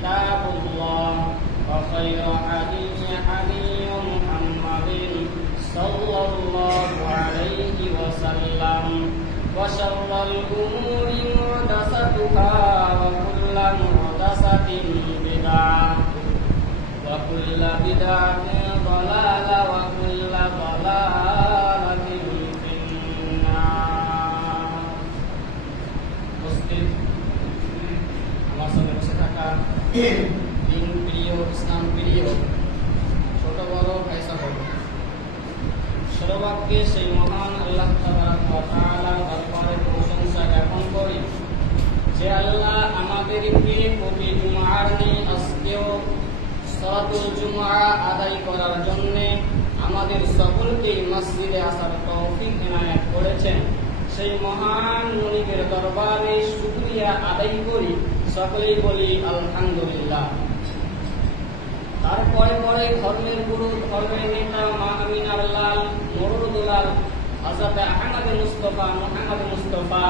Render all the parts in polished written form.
كتاب الله وخير حديث حديث محمد صلى الله عليه وسلم وشر الأمور محدثاتها وكل محدثة بدعة وكل بدعة ضلالة وكل ضلالة في النار. মুসলিম আমার সামনে বসে থাকা দিন প্রিয়, ইসলাম প্রিয় ছোট বড় ভাই সাহেব, সর্বাগ্যে সেই মহান আল্লাহ তাবারক ওয়া তাআলা দরবারে প্রশংসা জ্ঞাপন করি যে আল্লাহ আমাদেরকে প্রতি জুমার দিন আজকেও সালাতুল জুমআ আদায় করার জন্য আমাদের সকলকে মসজিদে আসার তৌফিক ইনায়াত করেছেন। সেই মহান মালিকের দরবারে শুকরিয়া আদায় করি, সকলেই বলি আলহামদুলিল্লাহ। তারপরে পরে ধর্মের গুরু, ধর্মের নেতা মা আমিনার লাল মরুদুলাল হযরত আহমদ মুস্তাফা মুহাম্মদ মুস্তাফা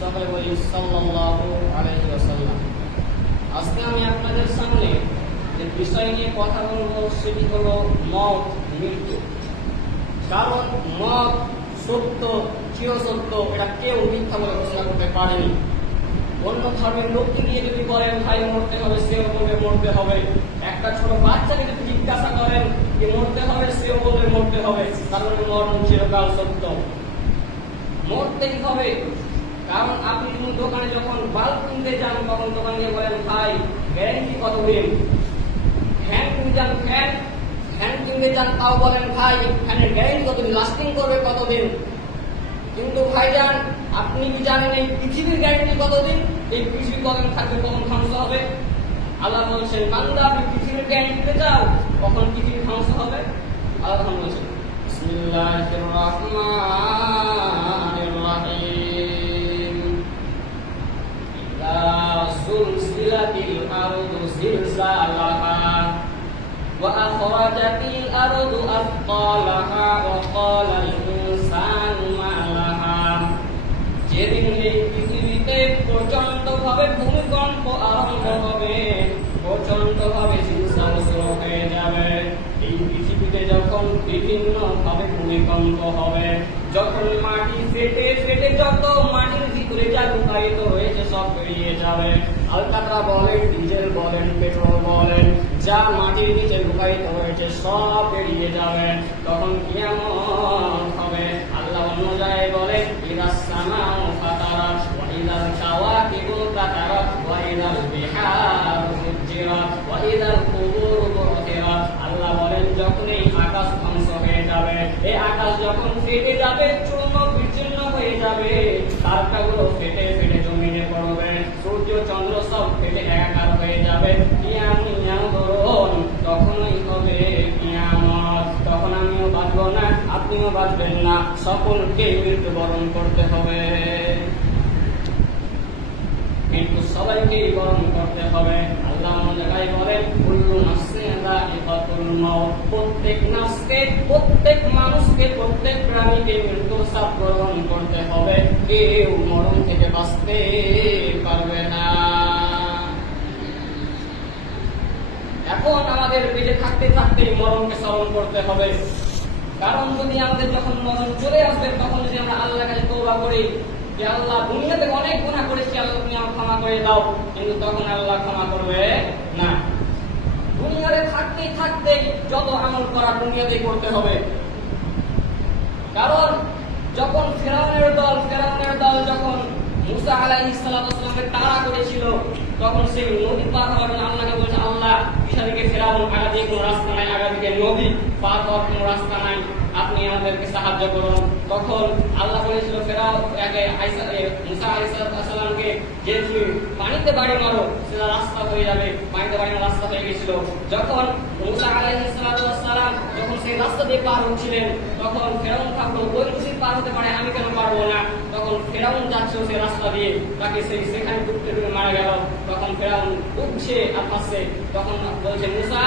সকলে বলি সাল্লাল্লাহু আলাইহি ওয়াসাল্লাম। আজকে আমি আপনাদের সামনে যে বিষয় নিয়ে কথা বলবো সেটি হলো মওত, মৃত্যু। কারণ মওত সত্য, চিরসত্য, এটা কেউ মিথ্যা বলে ঘোষণা করতে পারেনি। অন্য ধর্মের লোককে গিয়ে যদি বলেন ভাই মরতে হবে, সেও বলবে মরতে হবে। একটা ছোট বাচ্চাকে যদি জিজ্ঞাসা করেন যে মরতে হবে, সেও বলবে মরতে হবে। কারণ মরণ চিরকাল সত্য, মরতেই হবে। কারণ আপনি দোকানে যখন বাল্ব কিনতে যান তখন দোকানে গিয়ে বলেন ভাই গ্যারান্টি কতদিন, ফ্যান কিনতে যান ফ্যান কিনতে যান তাও বলেন ভাই ফ্যানের গ্যারান্টি কতদিন, লাস্টিং করবে কতদিন। কিন্তু ভাইজান আপনি কি জানেন এই পৃথিবীর গ্যারান্টি কতদিন? এই পৃথিবী কতদিন থাকবে, কখন ধ্বংস হবে? আল্লাহ বলছেন বান্দা আপনি পৃথিবীর গ্যারান্টি দিতে চাও, কখন পৃথিবী ধ্বংস হবে? আল্লাহ বলছেন বিসমিল্লাহির রাহমানির রাহিম ইযা সুলসিলাতিল আরদু জিলজালাহা ওয়া আখরাজাতিল আরদু আথqalaha ওয়া ক্বালাল ইনসানু মা লাহা। যেদিন এই পৃথিবীতে প্রচন্ডভাবে ভূমিকম্প আরম্ভ হবে, প্রচন্ডভাবে জিলজাল শুরু হয়ে যাবে। এই পৃথিবীতে যখন বিভিন্নভাবে ভূমিকম্প হবে, যখন মাটি ফেটে ফেটে যত মাটির ভিতরে যা লুকায়িত রয়েছে সব বেরিয়ে যাবে। আলকাতরা বলেন, ডিজেল বলেন, পেট্রোল বলেন, যা মাটির নিচে লুকায়িত রয়েছে সব বেরিয়ে যাবে। তখন কিয়ামত হবে। আল্লাহ অন্য জায়গায় বলেন ইদাস সামাউ ফাতারাত ওয়া ইদাল কাওয়াকিবু তাতারাত ওয়া ইদাল বিহারু ফুজ্জিরাত ওয়া ইদাল কুবুরু বু'থিরাত। আল্লাহ বলেন যখন এই আকাশ ধ্বংস হয়ে যাবে, এই আকাশ যখন ফেটে যাবে, চূর্ণ বিচ্ছিন্ন হয়ে যাবে, তারকাগুলো ফেটে ফেটে জমিনে পড়বে, সূর্য চন্দ্র সব ফেটে একাকার হয়ে যাবে। তখনই হবে কিয়ামত। তখন আমিও বাঁচবো না, আপনিও বাঁচবেন না, সকলকে মৃত্যুবরণ করতে হবে। কিন্তু সবাইকেই বরণ করতে হবে। আল্লাহ অন্য জায়গায় বলেন কুল্লু নাফসিন যায়িকাতুল মাউত। প্রত্যেক নাফসকে, প্রত্যেক মানুষকে, প্রত্যেক প্রাণীকে মৃত্যুর স্বাদ গ্রহণ করতে হবে। কেউ মরণ থেকে বাঁচতে পারবে না। এখন আমাদের বেঁচে থাকতে থাকতে মরণকে স্মরণ করতে হবে। কারণ যদি আমাদের যখন মরণ চলে আসবে তখন যদি আমরা আল্লাহর কাছে তওবা করি যে আল্লাহ দুনিয়াতে অনেক গুনাহ করেছি, আল্লাহ তুমি আমাকে ক্ষমা করে দাও, কিন্তু তখন আল্লাহ ক্ষমা করবে না। দুনিয়াতে থাকতে থাকতে যত আমল করা দুনিয়াতেই করতে হবে। কারণ যখন ফেরাউনের দল যখন মুসা আলাইহিস সালামকে তাড়া করেছিল, তখন সেই নদী পার হওয়ার জন্য আল্লাহকে বলছে আল্লাহ পিছনে ফেরাউন, আগাদিকে কোনো রাস্তা নাই, আগাদিকে নদী পার হওয়ার কোনো রাস্তা নাই, আপনি আমাদেরকে সাহায্য করুন। তখন আল্লাহ বলেছিল ফেরাউন মুসা আলাইহিস সালামকে যে তুমি পানিতে বাড়ি মারো সেটা রাস্তা হয়ে যাবে, পানিতে বাড়ি রাস্তা হয়ে গেছিল। যখন মুসা আলাইহিস সালাম যখন সেই রাস্তা দিয়ে পার হচ্ছিলেন তখন ফেরাউন ভাবলো ওই নদী পার হতে পারে, আমি কেন পারবো না? তখন ফেরাউন যাচ্ছিল সেই রাস্তা দিয়ে, তাকে সেখানে ডুবতে ডুবে মারা গেল। তখন ফেরাউন উঠছে আর হাসছে, তখন বলছে মুসা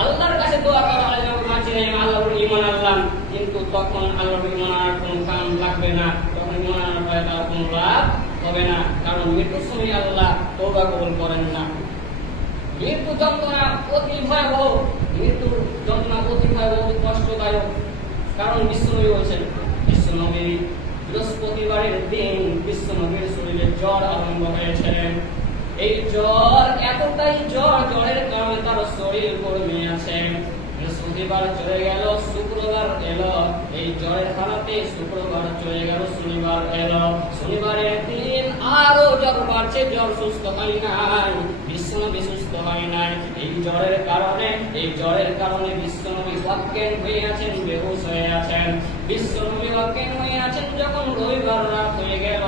আল্লাহর কাছে দোয়া করো, আল্লাহ আমাকে বাঁচিয়ে নেয়, আল্লাহর ঈমান আনলাম। কিন্তু তখন আল্লাহর ঈমান আনার কোনো কাম লাগবে না, তখন ঈমান আনার পরে তার কোনো লাভ হবে না, কারণ মৃত্যুর সময় আল্লাহ তওবা কবুল করেন না। মৃত্যু যন্ত্রণা অতি ভয়াবহ, মৃত্যু যন্ত্রণা অতি ভয়াবহ, কষ্টদায়ক। কারণ বিশ্বনবী বলছেন, বিশ্বনবী বৃহস্পতিবারের দিন বিশ্বনবীর শরীরে জ্বর আরম্ভ হয়েছে। এই জ্বর এতটাই জ্বরের কারণে তার শরীর গরমে আছে। বৃহস্পতিবার চলে গেল, শুক্রবার এলো, এই জ্বরের হালাতে শুক্রবার চলে গেল, শনিবার এলো, শনিবারের দিন আরো জ্বর বাড়ছে, জ্বর সুস্থ হয় নাই, বিশ্বনবী সুস্থ হয় নাই। এই জ্বরের কারণে বিশ্বনবী অজ্ঞান হয়ে আছেন, বেহুশ হয়ে আছেন। বিশ্বনবী অজ্ঞান হয়ে আছেন যখন রবিবার রাত হয়ে গেল,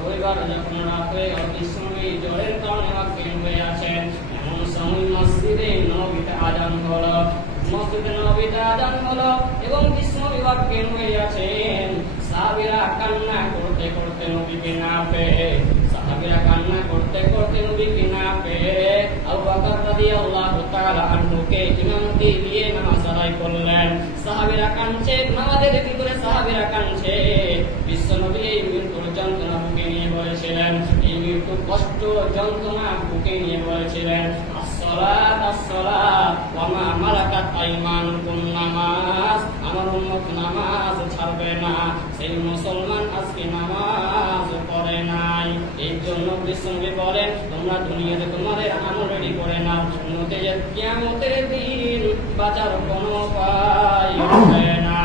রবিবার যখন রাত হয়ে গেল, বিশ্বনবী জ্বরের কারণে অজ্ঞান হয়ে আছেন। এমন সময় মসজিদে নববীতে আযান হলো, মসজিদে নববীতে আযান হলো এবং বিশ্বনবী অজ্ঞান হয়ে আছেন। সাহাবীরা কান্না করতে করতে নবীকে না পেয়ে, নবীকে না পেয়ে আবু বকর রাদিয়াল্লাহু তাআলা আনহুকে ইমামতি দিয়ে নামাজ আদায় করলেন। সাহাবীরা কাঁদছে, নামাজের ভিতরে সাহাবীরা কাঁদছে। বিশ্বনবী এই মৃত্যুর যন্ত্রণা বুকে নিয়ে বলেছিলেন, এই মৃত্যুর কষ্ট যন্ত্রণা বুকে নিয়ে বলেছিলেন, আসসালাত আসসালাত ওয়া মা মালাকাত আইমানুকুম, নামাজ, আমার উম্মত নামাজ ছাড়বে না। সেই মুসলমান আজকে নামাজ পড়ে নাই। এই জন্য বিশ্বনবী বলেন, তোমরা দুনিয়াতে তোমাদের আমল রেডি করে নাও, কিয়ামতের দিন বাঁচার কোনো উপায় হবে না।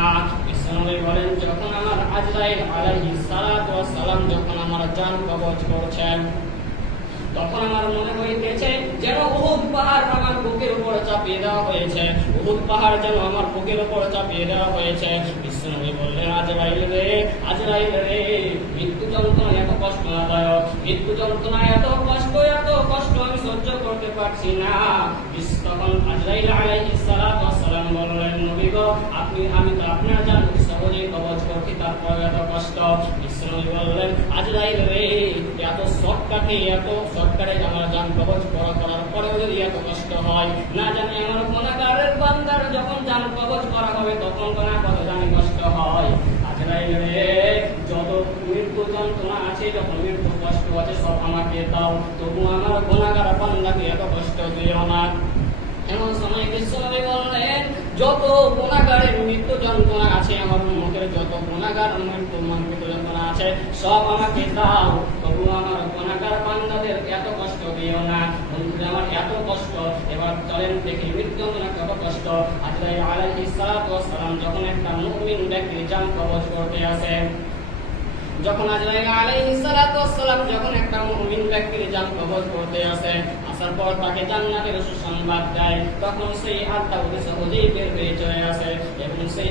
বিশ্বনবী বলেন, যখন আমার আজরাইল আলাইহিস সালাতু ওয়াস সালাম যখন আমার জান কবজ করছেন, তখন আমার মনে হইতেছে যেন উহুদ পাহাড় আমার বুকের উপর চাপিয়ে দেওয়া হয়েছে, উহুদ পাহাড় যেন আমার বুকের উপর চাপিয়ে দেওয়া হয়েছে। বিশ্বনবী বললেন, আজরাইল রে, মৃত্যু যন্ত্রণা এত কষ্টদায়ক, মৃত্যু যন্ত্রণা এত কষ্ট আমি সহ্য করতে পারছি না। তখন আজরাইল আলাইহিস সালাতু ওয়াস সালাম বললেন, নবী গো, আমি তো আপনার জান সহজেই কবজ করছি, তারপর এত কষ্ট। বিশ্বনবী বললেন, আজরাইল রে, এত শর্টকাটে আমার জান কবজ করার পরেও যদি এত কষ্ট হয়, না জানি আমার গুনাহগারের বান্দার যখন জান কবজ করা হবে তখন কত জানি কষ্ট হয়। আজরাইল রে, যত মৃত্যু যন্ত্রণা আছে, যত মৃত্যু কষ্ট আছে সব আমাকে দাও, তবু আমার গুনাহগার বান্দাকে এত কষ্ট দিও না। এমন সময় বিশ্বনবী বললেন, যত গুনাহগারের মৃত্যু যন্ত্রণা আছে, আমার উম্মতের যত গুনাহগার মৃত্যু যন্ত্রণা আছে সব আমাকে দাও, তবু আমার গুনাহগার বান্দাদের এত কষ্ট দিও না। বন্ধুরা আমার, এত কষ্ট। এবার চলেন দেখি মৃত্যু যন্ত্রণা কত কষ্ট। আজরাইল আলাইহিস সালাতু ওয়াস সালাম যখন একটা মুমিন ব্যক্তির জান কবজ করতে আসে, যখন আজরাইল আলাইহিস সালাতু ওয়াস সালাম যখন একটা মুমিন ব্যক্তির জান কবজ করতে আসে, আসার পর তাকে জান্নাতের সুসংবাদ দেয়, তখন সেই আত্মা অতি সহজেই বের হয়ে চলে আসে এবং সেই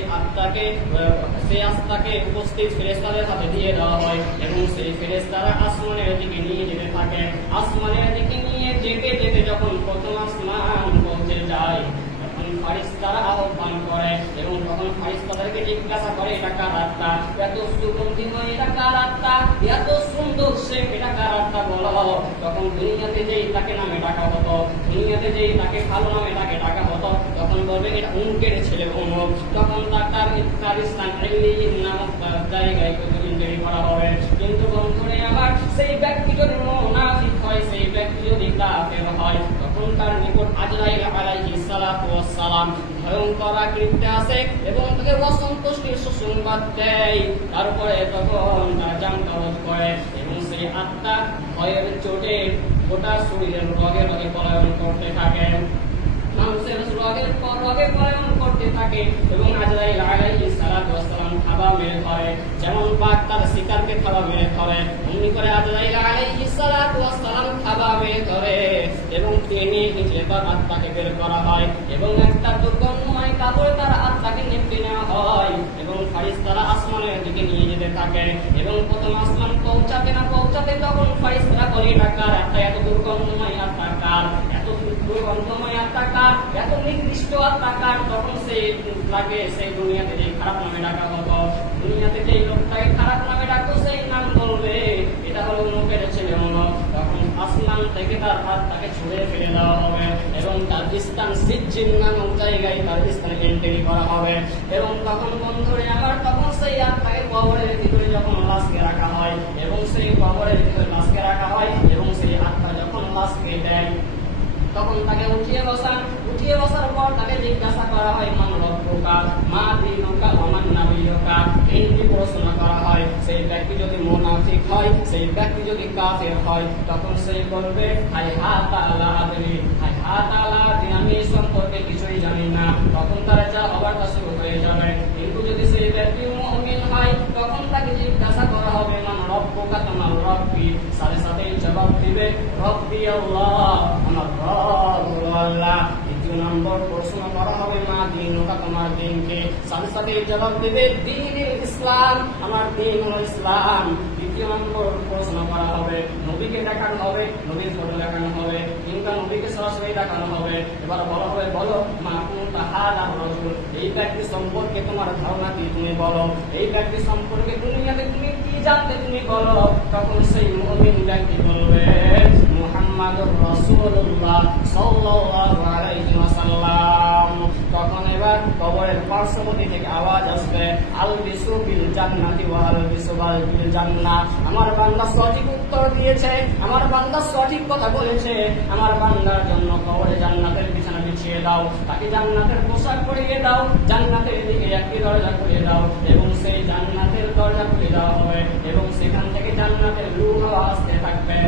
আত্মাকে উপস্থিত ফেরেশতাদের হাতে দিয়ে দেওয়া হয় এবং সেই ফেরেশতারা আসমানের দিকে নিয়ে যেতে থাকে। আসমানের দিকে নিয়ে যেতে যখন প্রথম আসমান পৌঁছে যায়, ফারিস্তারা আহ্বান করে এবং তখন ফারিস্তাদেরকে জিজ্ঞাসা করে, এটা কার আত্মা, এত সুগন্ধিময়, এটা কার আত্মা, এত সুন্দর সে, এটা কার আত্মা বলো। তখন দুনিয়াতে যেই তাকে নামে ডাকা হতো, দুনিয়াতে যেই তাকে ভালো নামে ডাকা হতো, তখন বলবে এটা উনকের ছেলে অমুক। তখন তার স্থান ইল্লিয়িন নামক জায়গায় ইন্টারি করা হবে। কিন্তু বন্ধুরে আমার, সেই ব্যক্তি যদি মুনাফিক হয়, সেই ব্যক্তি যদি কাফের হয়, তখন তার নিকট আজরাইল আলাইহিস সালাতু ওয়াস সালাম ভয়ঙ্কর আকৃতিতে আসে এবং তাকে অসন্তুষ্টির সুসংবাদ দেয়। তারপরে তখন তার জান কবজ করে এবং সেই আত্মা ভয়ের চোটে গোটা শরীরের রগে পলায়ন করতে থাকে, মানুষের রগে পলায়ন করতে থাকে এবং আজরাইল আলাইহিস সালাতু ওয়াস সালাম থাবা মেরে ধরে, যেমন বাঘ তার শিকারকে থাবা মেরে ধরে, অমনি করে আজরাইল আলাইহিস সালাতু ওয়াস সালাম থাবা মেরে ধরে এবং টেনে হিঁচড়ে তার আত্মাকে বের করা হয় এবং একটা দুর্গন্ধময় কাপড়ে তার আত্মাকে নেপে নেওয়া হয় এবং ফারিস্তারা আসমানের দিকে নিয়ে যেতে থাকে এবং প্রথম আসমান পৌঁছাতে তখন ফারিস্তারা বলে, এটা কার আত্মা, এত দুর্গন্ধময় আত্মা কার, এত দুর্গন্ধময় আত্মা কার, এত নিকৃষ্ট আত্মা কার। তখন সেই দুনিয়াতে যে খারাপ নামে ডাকা হতো, দুনিয়াতে যে লোকটাকে খারাপ নামে ডাকতো, সেই নাম বলবে এটা হলো অমুকের ছেলে অমুক। তখন আসমান থেকে তার আত্মাকে ছুঁড়ে ফেলে দেওয়া হবে এবং তার স্থান সিজ্জিন নামক জায়গায় তার স্থানে এন্ট্রি করা হবে এবং তখন বন্ধুরে আমার, তখন সেই আত্মাকে কবরের ভিতরে যখন লাশকে রাখা হয় এবং সেই কবরের ভিতরে লাশকে রাখা হয় এবং সেই আত্মা যখন লাশকে দেয়, তখন তাকে উঠিয়ে বসান। উঠিয়ে বসার পর তাকে জিজ্ঞাসা করা হয় মান রব্বুকা মা দীনুকা ওয়া মান নাবিয়ুকা, তিনটি প্রশ্ন করা হয়। সেই ব্যক্তি যদি মুনাফিক হয়, সেই ব্যক্তি যদি কাফির হয়, তখন সেই বলবে হাইহাত আলা আদরি, হাইহাত আলা আদরি, আমি এই সম্পর্কে কিছুই জানি না। তখন তার যা হবার তা শুরু হয়ে যাবে। কিন্তু যদি সেই ব্যক্তি মুমিন হয়, তখন তাকে জিজ্ঞাসা করা হবে মান রব্বুকা, তোমার রব্বি, সাথে সাথেই জবাব দিবে রব্বি আল্লাহ, আমার রব হলো আল্লাহ। দ্বিতীয় নম্বর প্রশ্ন করা হবে মা দীনুকা, তোমার দিনকে, সাথে সাথেই জবাব দিবে দ্বীন ইসলাম, আমার দিন হলো ইসলাম। দ্বিতীয় নম্বর প্রশ্ন করা হবে, নবীকে দেখানো হবে, নবীর ফটো দেখানো হবে, কিংবা নবীকে সরাসরি দেখানো হবে। এবার বলা হবে বলো মা কুনতা হাদার রাজুল, এই ব্যক্তি সম্পর্কে তোমার ধারণা কি, তুমি বলো। এই ব্যক্তি সম্পর্কে দুনিয়াতে তুমি কি জানতে, তুমি বলো। তখন সেই মুমিন ব্যক্তি বলবে মুহাম্মাদুর রাসূলুল্লাহ সাল্লাল্লাহু আলাইহি ওয়াসাল্লাম। তখন এবার কবরের পার্শ্ববর্তী থেকে আওয়াজ আসবে আলবিসু বিল জান্নাতি ওয়া আলবিসু বিল জান্নাহ, আমার বান্দা সঠিক উত্তর দিয়েছে, আমার বান্দা সঠিক কথা বলেছে, আমার বান্দার জন্য কবরে জান্নাতের বিছানা বিছিয়ে দাও, তাকে জান্নাতের পোশাক পরিয়ে দাও, জান্নাতের দিকে একটি দরজা খুলে দাও, এবং সেই জান্নাতের দরজা খুলে দেওয়া হবে, এবং সেখান থেকে জান্নাতের নূর আসতে থাকবে।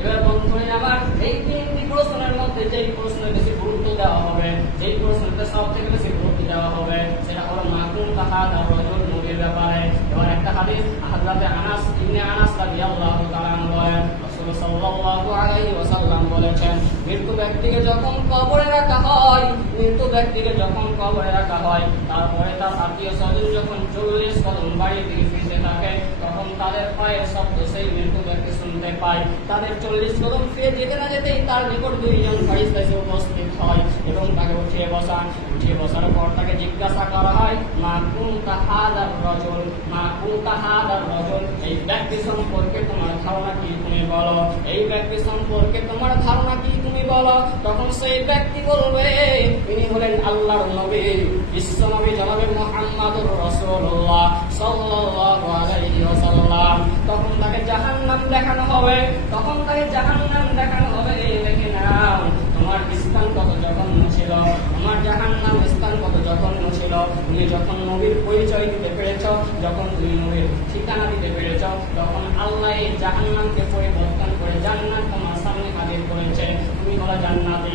এবার বন্ধুরা আমার, এই তিনটি প্রশ্নের মধ্যে যেই প্রশ্নে বেশি গুরুত্ব দেওয়া হবে, যেই প্রশ্নটা সব থেকে বেশি গুরুত্ব দেওয়া হবে, সেটা হলো মা কুনতা হাদার রাজুল, নবীর ব্যাপারে। এবার একটা হাদিস হযরতে আনাস ইবনে আনাস রাদিয়াল্লাহু তাআলা আনহু বলেন, রাসূল সাল্লাল্লাহু আলাইহি ওয়াসাল্লাম বলেছেন, মৃত্যু ব্যক্তিকে যখন কবরে রাখা হয়, মৃত্যু ব্যক্তিকে যখন কবরে রাখা হয়, তারপরে তার আত্মীয় স্বজন যখন 40 কদম বাড়ির দিকে ফিরতে থাকে, তখন তাদের পায়ের শব্দ সেই মৃত্যু ব্যক্তি শুনতে পায়। তাদের 40 কদম ফিরে যেতে না যেতেই তার নিকট দুইজন ফেরেশতা এসে উপস্থিত হয় এবং তাকে উঠিয়ে বসান। উঠিয়ে বসার পর তাকে জিজ্ঞাসা করা হয় মা কুনতা হাদার রাজুল, মা কুনতা হাদার রাজুল, এই ব্যক্তি সম্পর্কে তোমার ধারণা কি, তুমি বলো। এই ব্যক্তি সম্পর্কে তোমার ধারণা কি, তুমি বলো। তখন সেই ব্যক্তি বলবে তিনি হলেন আল্লাহর নবী, বিশ্ব নবী জনাবে মুহাম্মাদুর রাসূলুল্লাহ সাল্লাল্লাহু আলাইহি ওয়াসাল্লাম। তখন তাকে জাহান্নাম দেখানো হবে, তখন তাকে জাহান্নাম দেখানো হবে। দেখে নাও তোমার স্থান কত জঘন্য ছিল, তোমার জাহান্নাম স্থান কত জঘন্য ছিল। তুমি যখন নবীর পরিচয় দিতে পেরেছ, যখন তুমি নবীর ঠিকানা দিতে পেরেছ, তখন আল্লাহ এই জাহান্নামকে পরিবর্তন করে জান্নাত তোমার সামনে হাজির করেছে, তুমি হলো জান্নাতি।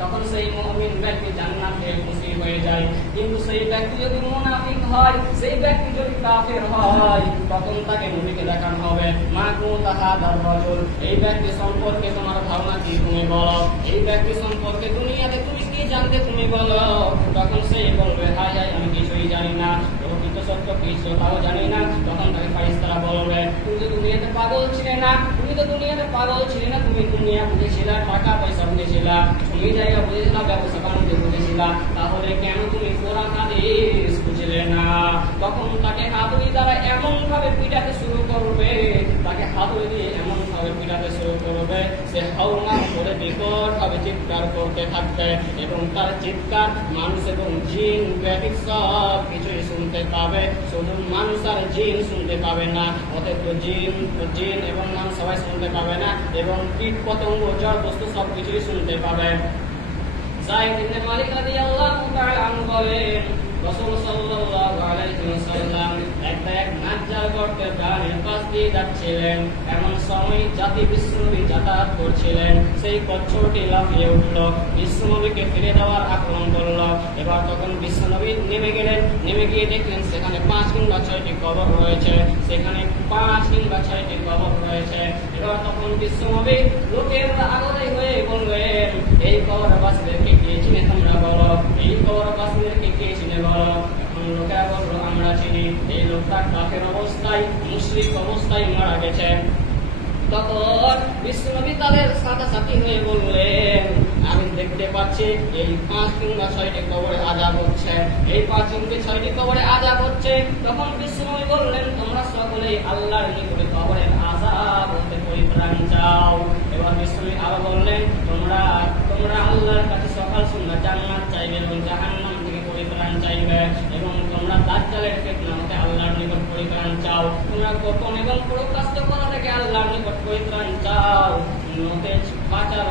তখন সেই মুমিন ব্যক্তি জান্নাতে খুশি হয়ে যায়। কিন্তু সেই ব্যক্তি যদি মুনাফিক হয়, সেই ব্যক্তি যদি কাফের হয়, তখন তাকে নবীকে দেখানো হবে মা কুনতা হাদার রাজুল, এই ব্যক্তি সম্পর্কে তোমার ধারণা কি, তুমি বলো। এই ব্যক্তি সম্পর্কে দুনিয়াতে তুমি কি জানতে, তুমি বলো। তখন সে বলবে হায় হায়, আমি কিছুই জানি না, প্রকৃত সত্য কিছু তাও জানি না। তখন তাকে ফেরেশতারা বলবে তুমি তো দুনিয়াতে পাগল ছিলে না, তুমি তো দুনিয়াতে পাগল ছিলে না, তুমি দুনিয়া বুঝেছিলা, টাকা পয়সা বুঝেছিলা, তুমি জায়গা বুঝেছিলা, ব্যবসা বাণিজ্য বুঝেছিলা, তাহলে কেন তুমি কোরআন হাদিস বুঝলে না। তখন তাকে হাতুড়ি দ্বারা এমন ভাবে পিটাতে শুরু করবে, তাকে হাতুড়ি দিয়ে এমন ভাবে পিটাতে শুরু করবে, সে হাওমা করে বিকট ভাবে চিৎকার করতে থাকবে, এবং তার চিৎকার মানুষ এবং জিন ব্যতীত সব কিছুই শুনতে পাবে। শুধু মানুষ আর জিন শুনতে পাবে না, অথচ জিন এবং মানুষ সবাই শুনতে পাবে না, এবং কীট পতঙ্গ জড় বস্তু সব কিছুই শুনতে পাবে। যায়েদ ইবনে মালিক রাদিয়াল্লাহু তাআলা আনহু বলেন, রাসূল সাল্লাল্লাহু আলাইহি ওয়াসাল্লাম এক নাজ্জার গর্তের ডানের পাশ দিয়ে যাচ্ছিলেন। এমন সময় জাতি বিশ্বনবী যাতায়াত করছিলেন, সেই কচ্ছপটি লাফিয়ে উঠল, বিশ্বনবীকে ফিরে দেওয়ার আক্রমণ করল। এবার তখন বিশ্বনবী নেমে গেলেন, নেমে গিয়ে দেখলেন সেখানে 5 কিংবা 6টি কবর রয়েছে, সেখানে 5 কিংবা 6টি কবর রয়েছে। এবার তখন বিশ্বনবী লোকের আগরে হয়ে বললেন, এই কবরবাসীদেরকে কে চিনে তোমরা বলো, এই কবরবাসীদেরকে কে চিনে বলো। এখন লোকেরা বলল আমরা চিনি, এই লোকটা কাফের অবস্থায়, মুশরিক অবস্থায় মারা গেছে। তখন বিশ্বনবী তাদের সাথে হয়ে বললেন আমি দেখতে পাচ্ছি এই 5 কিংবা 6টি কবরে আযাব হচ্ছে, এই 5 কিংবা 6টি কবরে আযাব হচ্ছে। তখন বিশ্বনবী বললেন তোমরা সকলেই আল্লাহর নিকটে কবরের আযাব হতে পরিত্রাণ চাও। এবার বিশ্বনবী আরো বললেন তোমরা আল্লাহর কাছে সকাল সন্ধ্যা জান্নাত চাইবে এবং জাহান্নাম থেকে পরিত্রাণ চাইবে, এবং তোমরা দাজ্জালের ফিতনা হতে আল্লাহর নিকট পরিত্রাণ চাও, তোমরা গোপন এবং প্রকাশ্য করা থেকে আল্লাহর নিকট পরিত্রাণ চাও। বাঁচার